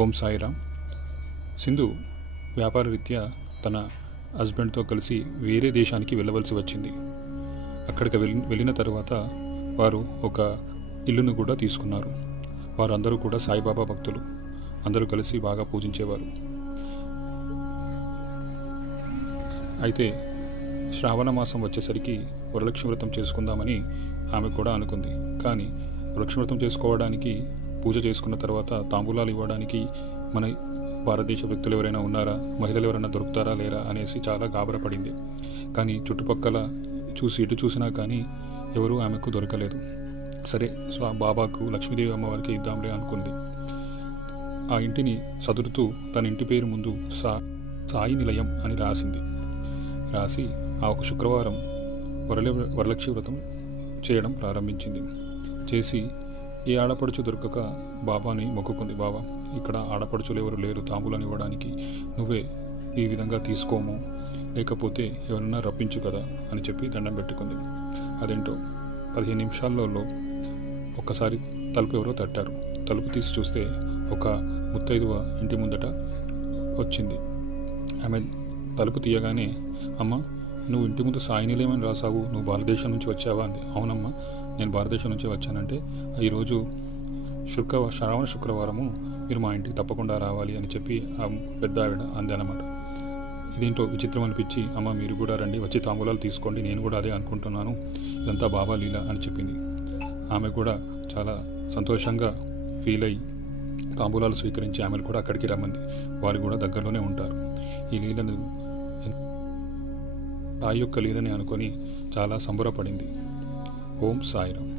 ఓం సాయిరామ్. సింధు వ్యాపార రీత్యా తన హస్బెండ్తో కలిసి వేరే దేశానికి వెళ్ళవలసి వచ్చింది. అక్కడికి వెళ్ళిన తర్వాత వారు ఒక ఇల్లును కూడా తీసుకున్నారు. వారందరూ కూడా సాయిబాబా భక్తులు. అందరూ కలిసి బాగా పూజించేవారు. అయితే శ్రావణ మాసం వచ్చేసరికి వరలక్ష్మి వ్రతం చేసుకుందామని ఆమె కూడా అనుకుంది. కానీ వరలక్ష్మి వ్రతం చేసుకోవడానికి పూజ చేసుకున్న తర్వాత తాంబూలాలు ఇవ్వడానికి మన భారతదేశ వ్యక్తులు ఎవరైనా ఉన్నారా, మహిళలు ఎవరైనా దొరుకుతారా లేరా అనేసి చాలా గాబరపడింది. కానీ చుట్టుపక్కల ఇటు చూసినా కానీ ఎవరూ ఆమెకు దొరకలేదు. సరే, బాబాకు లక్ష్మీదేవి అమ్మవారికి ఇద్దాంలే అనుకుంది. ఆ ఇంటిని సదురుతూ తన ఇంటి పేరు ముందు సాయి నిలయం అని రాసి ఆ ఒక శుక్రవారం వరలక్ష్మి వ్రతం చేయడం ప్రారంభించింది. చేసి ఏ ఆడపడుచు దొరకక బాబాని మొక్కుకుంది. బాబా, ఇక్కడ ఆడపడుచులు ఎవరు లేరు తాంబూలను ఇవ్వడానికి, నువ్వే ఈ విధంగా తీసుకోము, లేకపోతే ఎవరన్నా రప్పించు కదా అని చెప్పి దండం పెట్టుకుంది. అదేంటో 15 నిమిషాలలో ఒక్కసారి తలుపు ఎవరో తట్టారు. తలుపు తీసి చూస్తే ఒక ముత్తైదువ ఇంటి ముందట వచ్చింది. ఆమె తలుపు తీయగానే, అమ్మ, నువ్వు ఇంటి ముందు సాయి నిలయమని రాసావు, నువ్వు భారతదేశం నుంచి వచ్చావా అంది. అవునమ్మా, నేను భారతదేశం నుంచి వచ్చానంటే, ఈరోజు శ్రావణ శుక్రవారము మీరు మా ఇంటికి తప్పకుండా రావాలి అని చెప్పి ఆ పెద్ద ఆవిడ అంది అన్నమాట. ఇదేంటో విచిత్రం అనిపించి, అమ్మ మీరు కూడా రండి, వచ్చి తాంబూలాలు తీసుకోండి, నేను కూడా అదే అనుకుంటున్నాను, ఇదంతా బాబా లీల అని చెప్పింది. ఆమె కూడా చాలా సంతోషంగా ఫీల్ అయ్యి తాంబూలాలు స్వీకరించి ఆమెను కూడా అక్కడికి రమ్మంది. వారు కూడా దగ్గరలోనే ఉంటారు. ఈ లీలను సాయి యొక్క లీలని అనుకొని చాలా సంబరపడింది. ఓం సాయిరామ్.